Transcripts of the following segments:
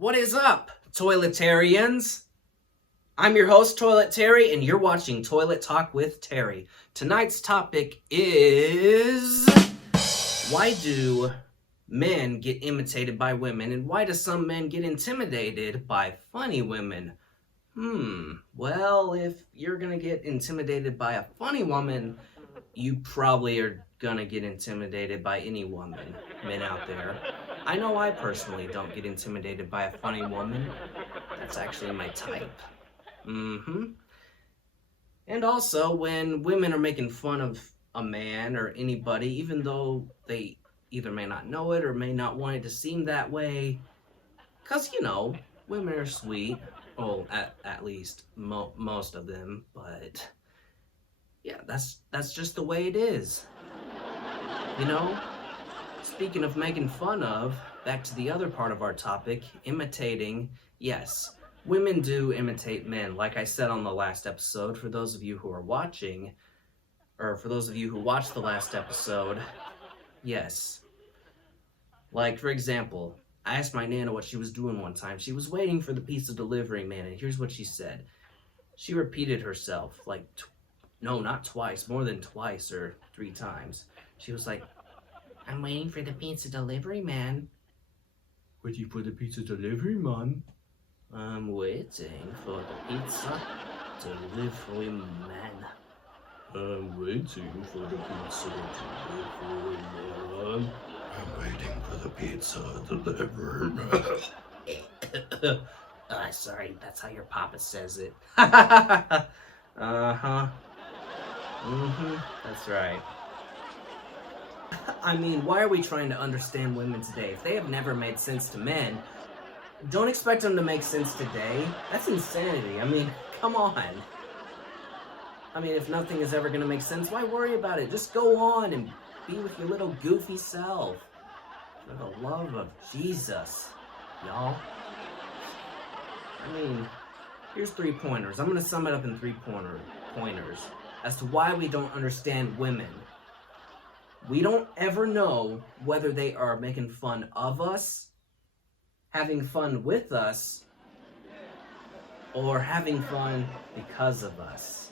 What is up, toiletarians? I'm your host, Toilet Terry, and you're watching Toilet Talk with Terry. Tonight's topic is... why do men get imitated by women, and why do some men get intimidated by funny women? Well, if you're gonna get intimidated by a funny woman, you probably are gonna get intimidated by any woman, men out there. I know I personally don't get intimidated by a funny woman. That's actually my type. And also, when women are making fun of a man or anybody, even though they either may not know it or may not want it to seem that way, because, you know, women are sweet. Well, at least most of them, but yeah, that's just the way it is. You know? Speaking of making fun of, back to the other part of our topic, imitating. Yes, women do imitate men. Like I said on the last episode, for those of you who are watching, or for those of you who watched the last episode, yes. Like, for example, I asked my Nana what she was doing one time. She was waiting for the pizza delivery man, and here's what she said. She repeated herself, like, no, not twice, more than twice or 3 times. She was like, I'm waiting for the pizza delivery man. Waiting for the pizza delivery man? I'm waiting for the pizza delivery man. I'm waiting for the pizza delivery man. I'm waiting for the pizza delivery man. Sorry, that's how your papa says it. That's right. I mean, why are we trying to understand women today? If they have never made sense to men, don't expect them to make sense today. That's insanity. I mean, come on. I mean, if nothing is ever going to make sense, why worry about it? Just go on and be with your little goofy self. For the love of Jesus, y'all. I mean, here's 3 pointers. I'm going to sum it up in 3 pointers as to why we don't understand women. We don't ever know whether they are making fun of us, having fun with us, or having fun because of us.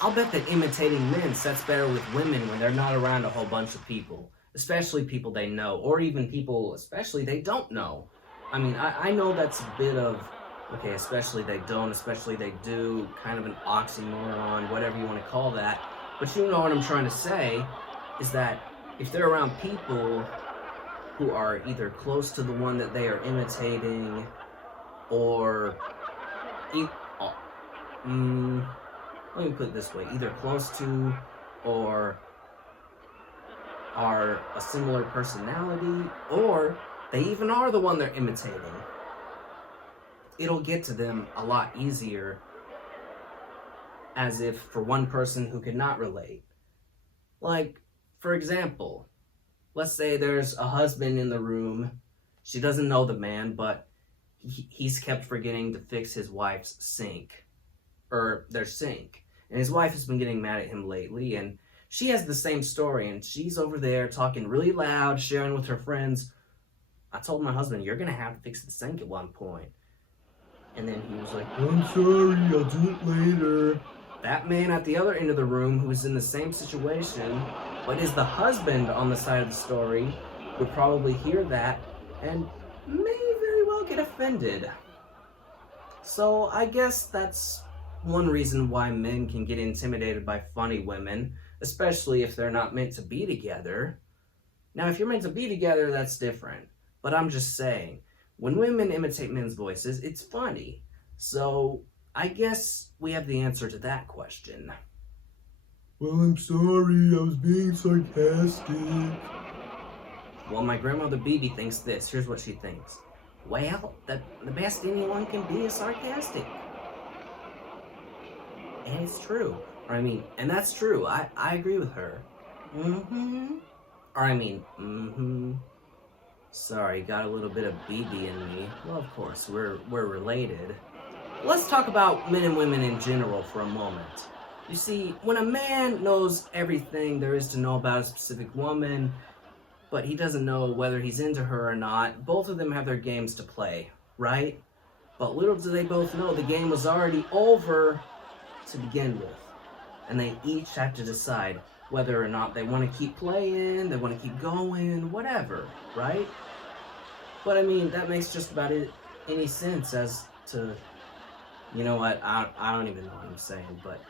I'll bet that imitating men sets better with women when they're not around a whole bunch of people, especially people they know, or even people especially they don't know. I mean, I know that's a bit of, okay, especially they don't, especially they do, kind of an oxymoron, whatever you want to call that. But you know what I'm trying to say, is that if they're around people who are either close to the one that they are imitating, or, let me put it this way, either close to, or are a similar personality, or they even are the one they're imitating, it'll get to them a lot easier, as if for one person who could not relate. Like, for example, let's say there's a husband in the room. She doesn't know the man, but he's kept forgetting to fix his wife's sink, or their sink. And his wife has been getting mad at him lately, and she has the same story, and she's over there talking really loud, sharing with her friends, I told my husband, you're gonna have to fix the sink at one point. And then he was like, I'm sorry, I'll do it later. That man at the other end of the room, who is in the same situation, but is the husband on the side of the story, would probably hear that and may very well get offended. So I guess that's one reason why men can get intimidated by funny women, especially if they're not meant to be together. Now, if you're meant to be together, that's different. But I'm just saying, when women imitate men's voices, it's funny. So I guess we have the answer to that question. Well, I'm sorry, I was being sarcastic. Well, my grandmother Beebe thinks this. Here's what she thinks. Well, the best anyone can be is sarcastic. And it's true. And that's true. I agree with her. Sorry, got a little bit of Beebe in me. Well, of course, we're related. Let's talk about men and women in general for a moment. You see, when a man knows everything there is to know about a specific woman, but he doesn't know whether he's into her or not. Both of them have their games to play, right? But little do they both know the game was already over to begin with. And they each have to decide whether or not they want to keep playing, they want to keep going, whatever, right? But I mean, that makes just about any sense as to, you know what, I don't even know what I'm saying, but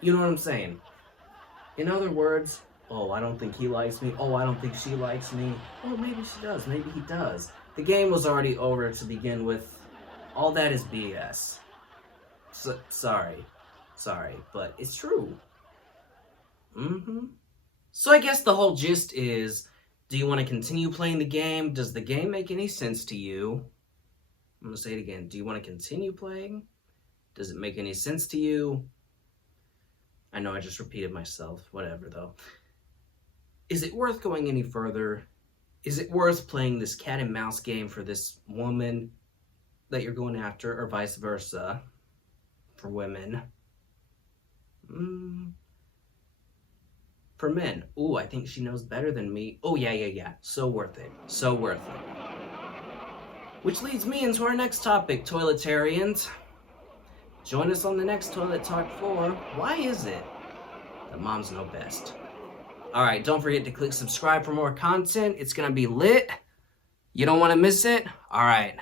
you know what I'm saying. In other words, oh, I don't think he likes me, oh, I don't think she likes me, oh, maybe she does, maybe he does. The game was already over to begin with. All that is BS. Sorry, but it's true. So I guess the whole gist is, do you want to continue playing the game? Does the game make any sense to you? I'm going to say it again. Do you want to continue playing? Does it make any sense to you? I know I just repeated myself. Whatever, though. Is it worth going any further? Is it worth playing this cat and mouse game for this woman that you're going after, or vice versa for women? For men, ooh, I think she knows better than me. Oh, yeah. So worth it. So worth it. Which leads me into our next topic, toiletarians. Join us on the next Toilet Talk 4. Why is it that moms know best? Alright, don't forget to click subscribe for more content. It's gonna be lit. You don't want to miss it? Alright.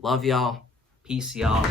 Love y'all. Peace, y'all.